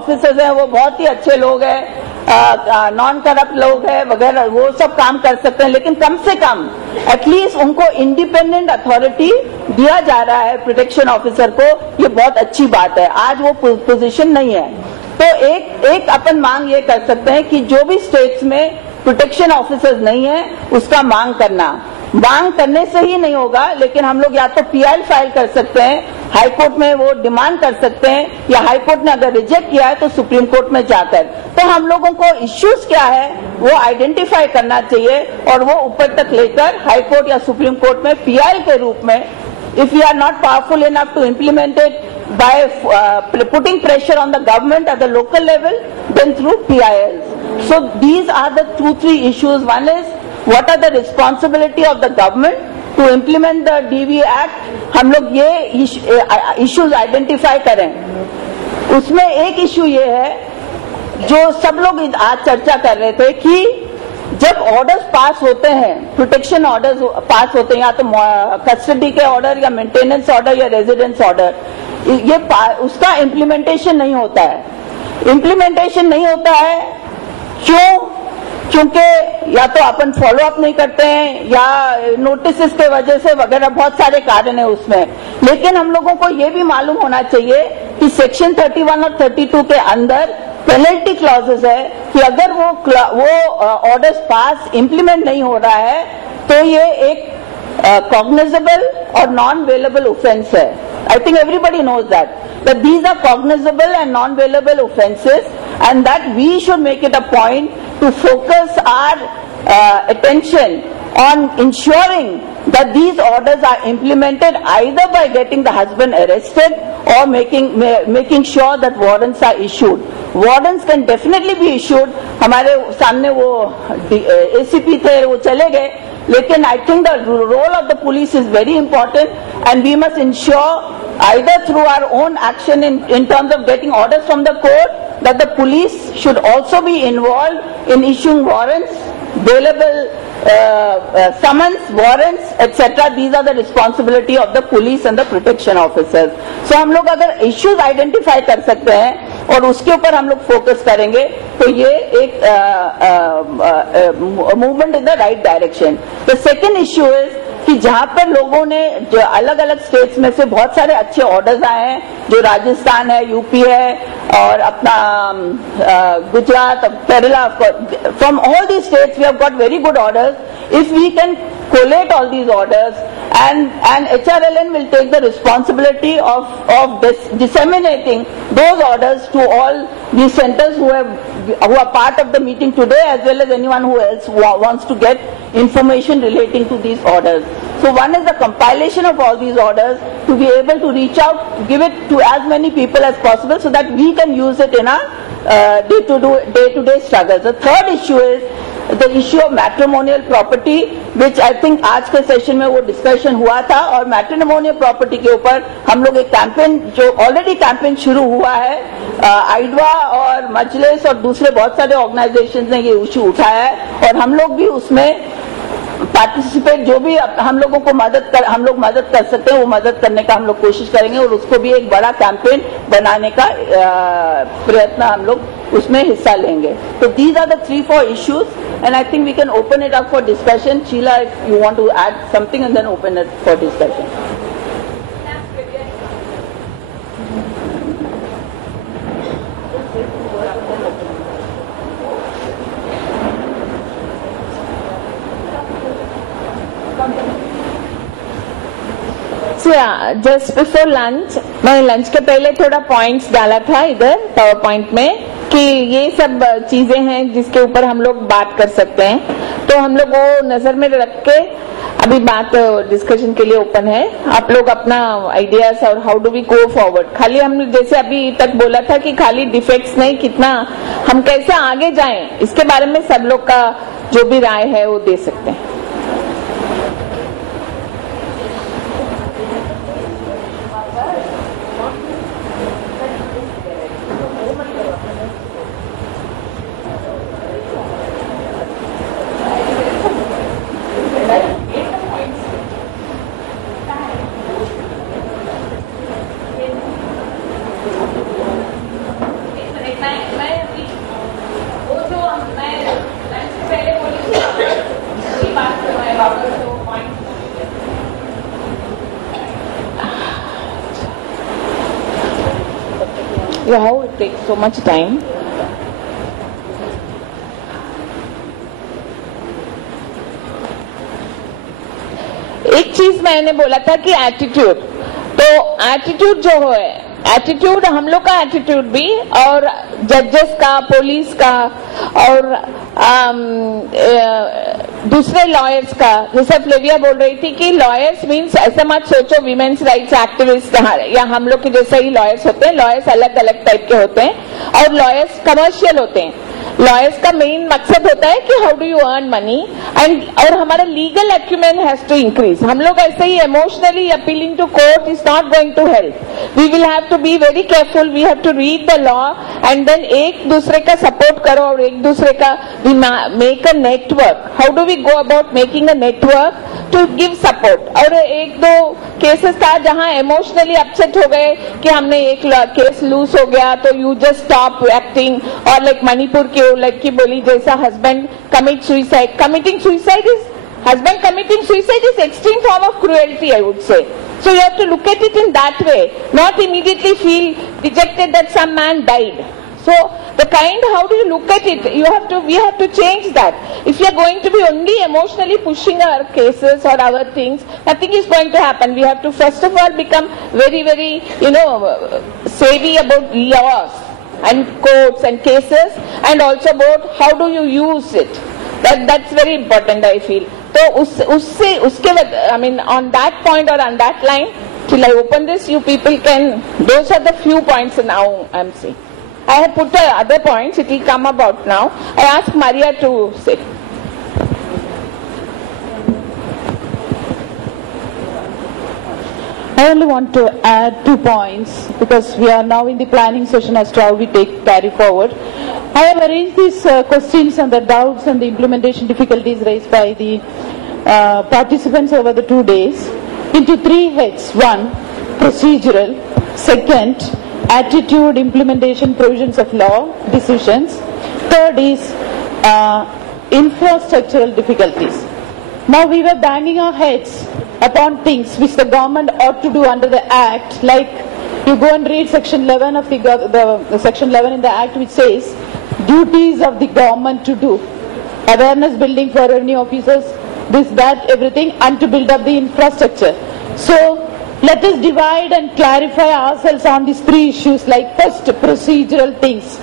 Officers हैं वो बहुत ही अच्छे लोग हैं, नॉन करप्ट लोग हैं वगैरह, वो सब काम कर सकते हैं, लेकिन कम से कम एटलीस्ट उनको इंडिपेंडेंट अथॉरिटी दिया जा रहा है प्रोटेक्शन ऑफिसर को, ये बहुत अच्छी बात है। आज वो पोजीशन नहीं है, तो एक अपन मांग ये कर सकते हैं कि जो भी स्टेट्स में प्रोटेक्शन ऑफिसर्स नहीं है उसका मांग करने से ही नहीं होगा, लेकिन हम लोग या तो पीआई फाइल कर सकते हैं, हाई कोर्ट में वो डिमांड कर सकते हैं, या हाई कोर्ट ने अगर रिजेक्ट किया है तो सुप्रीम कोर्ट में जाकर, तो हम लोगों को इश्यूज क्या है वो आइडेंटिफाई करना चाहिए और वो ऊपर तक लेकर हाई कोर्ट या सुप्रीम कोर्ट में पीआई के रूप में, if we are not powerful enough to implement it by putting pressure on the government at the local level, then through PILs. So these are the 2-3 issues. One is what are the responsibility of the government to implement the DV Act. हम लोग ये issues identify करें। उसमें एक issue ये है जो सब लोग आज चर्चा कर रहे थे कि जब ऑर्डर्स पास होते हैं, प्रोटेक्शन ऑर्डर्स पास होते हैं, या तो कस्टडी के ऑर्डर या मेंटेनेंस ऑर्डर या रेजिडेंस ऑर्डर, ये उसका इम्प्लीमेंटेशन नहीं होता है। इम्प्लीमेंटेशन नहीं होता है क्यों? क्योंकि या तो अपन फॉलो अप नहीं करते हैं या नोटिस के वजह से वगैरह, बहुत सारे कारण है उसमें। लेकिन हम लोगों को ये भी मालूम होना चाहिए कि सेक्शन 31 और 32 के अंदर पेनल्टी क्लॉजेस है कि अगर वो ऑर्डर्स पास इम्प्लीमेंट नहीं हो रहा है तो ये एक कॉग्निजेबल और नॉन वेलेबल ऑफेंस है। I think everybody knows that these are cognizable and non bailable offences, and that we should make it a point to focus our attention on ensuring that these orders are implemented either by getting the husband arrested or making sure that warrants are issued. Warrants can definitely be issued. हमारे सामने वो ACP थे, वो चले गए, लेकिन I think the role of the police is very important, and we must ensure either through our own action in terms of getting orders from the court, that the police should also be involved in issuing warrants, bailable summons, warrants, etc. These are the responsibility of the police and the protection officers. So हम लोग अगर issues identify कर सकते हैं और उसके ऊपर हम लोग फोकस करेंगे तो ये एक movement in the right direction. The second issue is कि जहां पर लोगों ने जो अलग अलग स्टेट्स में से बहुत सारे अच्छे ऑर्डर्स आए हैं, जो राजस्थान है, यूपी है और अपना Gujarat, Kerala, from all the states we have got very good orders. If we can collate all these orders, and HRLN will take the responsibility of disseminating those orders to all these centers who are part of the meeting today, as well as anyone who else wants to get information relating to these orders. So one is the compilation of all these orders to be able to reach out, give it to as many people as possible so that we can use it in our day-to-day struggles. The third issue is the issue of matrimonial property, which I think आज के session में वो discussion हुआ था, और matrimonial property के ऊपर हम लोग एक कैंपेन, जो ऑलरेडी कैंपेन शुरू हुआ है, आइडवा और मजलिस और दूसरे बहुत सारे ऑर्गेनाइजेशंस ने ये इशू उठाया है, और हम लोग भी उसमें पार्टिसिपेट, जो भी हम लोगों को हम लोग मदद कर सकते हैं वो मदद करने का हम लोग कोशिश करेंगे, और उसको भी एक बड़ा कैंपेन बनाने का प्रयत्न हम लोग उसमें हिस्सा लेंगे। तो these are the 3-4 issues, and I think we can open it up for discussion. Sheila, if you want to add something, and then open it for discussion. So yeah, just before lunch, मैं lunch के पहले थोड़ा points डाला था इधर power point में कि ये सब चीजें हैं जिसके ऊपर हम लोग बात कर सकते हैं, तो हम लोग वो नजर में रख के अभी बात डिस्कशन के लिए ओपन है। आप लोग अपना आइडियाज और how do we go forward, खाली हम जैसे अभी तक बोला था कि खाली डिफेक्ट्स नहीं, कितना हम कैसे आगे जाएं, इसके बारे में सब लोग का जो भी राय है वो दे सकते हैं। मैं अभी वो जो मैं लंच से पहले बोली थी उसकी बात कर रहा है वापस जो point how it takes so much time. एक चीज मैंने बोला था कि एटीट्यूड, तो एटीट्यूड जो है, एटीट्यूड हम लोग का एटीट्यूड भी और जजेस का, पुलिस का और दूसरे लॉयर्स का, जैसे फ्लेविया बोल रही थी कि लॉयर्स मीन्स ऐसा मत सोचो विमेन्स राइट्स एक्टिविस्ट या हम लोग के जैसे ही लॉयर्स होते हैं। लॉयर्स अलग अलग टाइप के होते हैं और लॉयर्स कमर्शियल होते हैं। लॉयर्स का मेन मकसद होता है कि how do you earn money and और हमारा legal acumen has to increase. हम लोग ऐसे ही emotionally appealing to court is not going to help. We will have to be very careful, we have to read the law and then एक दूसरे का support करो और एक दूसरे का make a network. How do we go about making a network to give support. और एक दो केसेस था जहां इमोशनली अपसेट हो गए कि हमने एक केस लूज हो गया तो यू जस्ट स्टॉप एक्टिंग। और लाइक मणिपुर की लड़की बोली जैसा husband commit suicide, committing suicide is husband committing suicide is extreme form of cruelty, I would say. So you have to look at it in that way, not immediately feel dejected that some man died. So the kind, how do you look at it? We have to change that. If you are going to be only emotionally pushing our cases or our things, nothing is going to happen. We have to first of all become very, very, savvy about laws and courts and cases, and also about how do you use it. That's very important, I feel. So uske I mean on that point or on that line, till I open this, you people can, those are the few points now I'm saying. I have put other points, it will come about now. I ask Maria to say. I only want to add 2 points because we are now in the planning session as to how we carry forward. I have arranged these questions and the doubts and the implementation difficulties raised by the participants over the 2 days into 3 heads. 1, procedural. 2nd, attitude, implementation, provisions of law, decisions. 3rd is infrastructural difficulties. Now we were banging our heads upon things which the government ought to do under the Act, like you go and read section 11 of the section 11 in the Act, which says duties of the government to do awareness building for revenue officers, this, that, everything, and to build up the infrastructure. So let us divide and clarify ourselves on these 3 issues. Like first, procedural things.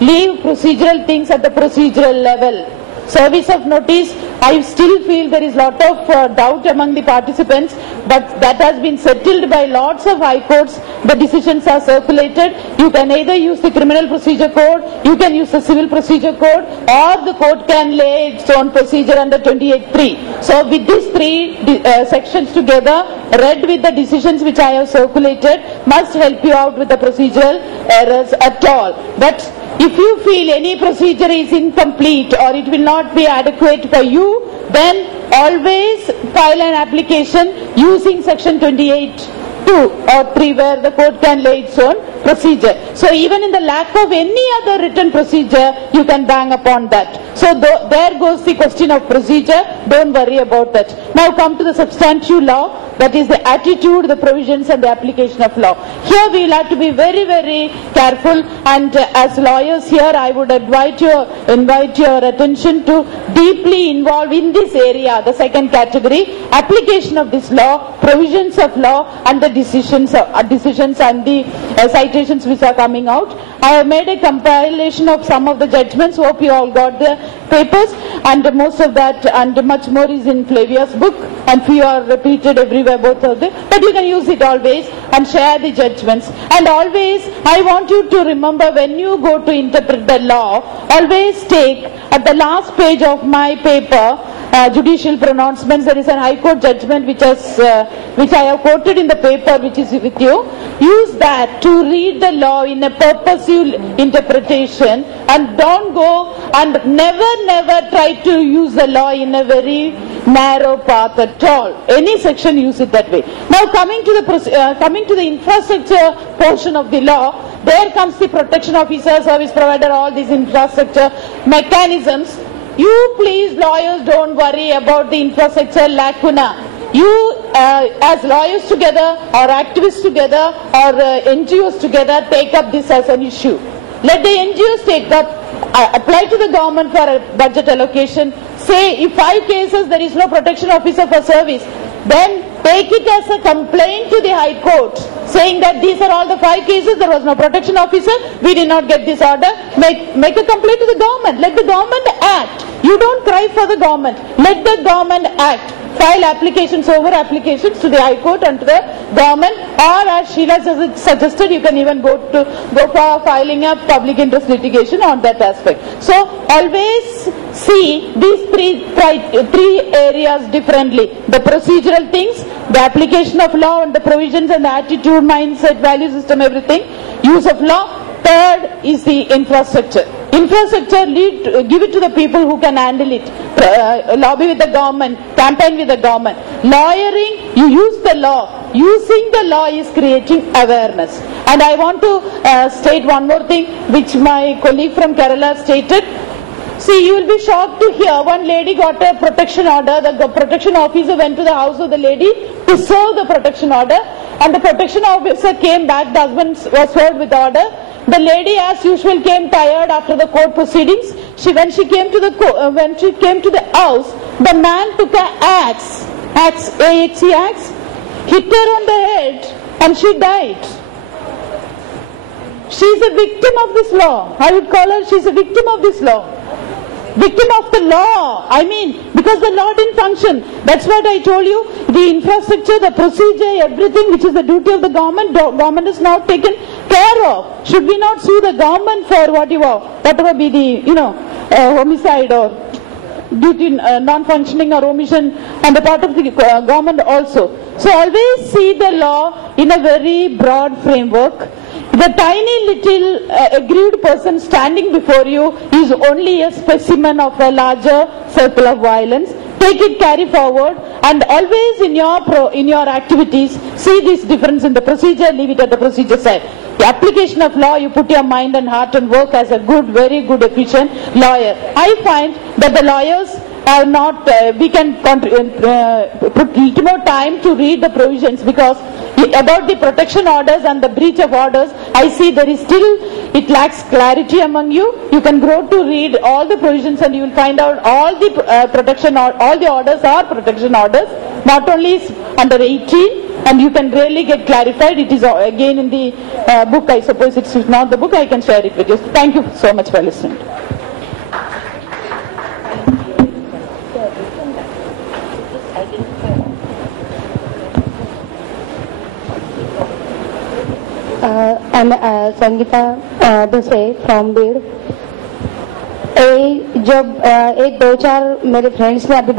Leave procedural things at the procedural level. Service of notice, I still feel there is lot of doubt among the participants, but that has been settled by lots of high courts. The decisions are circulated. You can either use the criminal procedure code, you can use the civil procedure code, or the court can lay its own procedure under 28(3). So with these 3 sections together, read with the decisions which I have circulated, must help you out with the procedural errors at all. But if you feel any procedure is incomplete or it will not be adequate for you, then always file an application using section 28(2) or 3, where the court can lay its own procedure. So even in the lack of any other written procedure, you can bang upon that. So there goes the question of procedure. Don't worry about that. Now come to the substantive law, that is the attitude, the provisions and the application of law. Here we will have to be very, very careful, and as lawyers here I would invite your attention to deeply involve in this area, the second category, application of this law, provisions of law, and the decisions and the citations which are coming out. I have made a compilation of some of the judgments. Hope you all got the papers, and most of that and much more is in Flavia's book, and few are repeated everywhere, both of them, but you can use it always and share the judgments. And always I want you to remember, when you go to interpret the law, always take at the last page of my paper judicial pronouncements. There is a High Court judgment which I have quoted in the paper which is with you. Use that to read the law in a purposive interpretation, and don't go and never try to use the law in a very narrow path at all. Any section, use it that way. Now coming to the infrastructure portion of the law, there comes the protection officer, service provider, all these infrastructure mechanisms. You please, lawyers, don't worry about the infrastructure lacuna. You as lawyers together or activists together or NGOs together take up this as an issue. Let the NGOs take up, apply to the government for a budget allocation. Say if 5 cases there is no protection officer for service, then take it as a complaint to the High Court saying that these are all the 5 cases, there was no protection officer, we did not get this order. Make a complaint to the government. Let the government act. You don't cry for the government. Let the government act. File applications over applications to the High Court and to the government, or as Sheila suggested, you can even go for filing a public interest litigation on that aspect. So always see these three areas differently: the procedural things, the application of law and the provisions and the attitude, mindset, value system, everything, use of law. Third is the infrastructure. Infrastructure, give it to the people who can handle it. Lobby with the government, campaign with the government. Lawyering, you use the law. Using the law is creating awareness. And I want to state one more thing which my colleague from Kerala stated. See, you will be shocked to hear one lady got a protection order. The protection officer went to the house of the lady to serve the protection order, and the protection officer came back. The husband was served with the order. The lady, as usual, came tired after the court proceedings. When she came to the house, the man took an axe, hit her on the head, and she died. She is a victim of this law. I would call her, she is a victim of this law. Victim of the law. I mean, because the law didn't function. That's what I told you. The infrastructure, the procedure, everything which is the duty of the government is now taken care of. Should we not sue the government for whatever be the, homicide or duty non-functioning or omission on the part of the government also. So always see the law in a very broad framework. The tiny little aggrieved person standing before you is only a specimen of a larger circle of violence. Take it, carry forward, and always in your activities see this difference in the procedure. Leave it at the procedure side. The application of law, you put your mind and heart and work as a very good, efficient lawyer. I find that the lawyers are not. We can put little more time to read the provisions, because about the protection orders and the breach of orders, I see there is still, it lacks clarity among you. You can grow to read all the provisions and you will find out all the all the orders are protection orders, not only under 18, and you can really get clarified. It is again in the book. I suppose it's not the book, I can share it with you. Thank you so much for listening. I'm Sangeeta Duse from Bid. जब एक दो चार मेरे friends ने अभी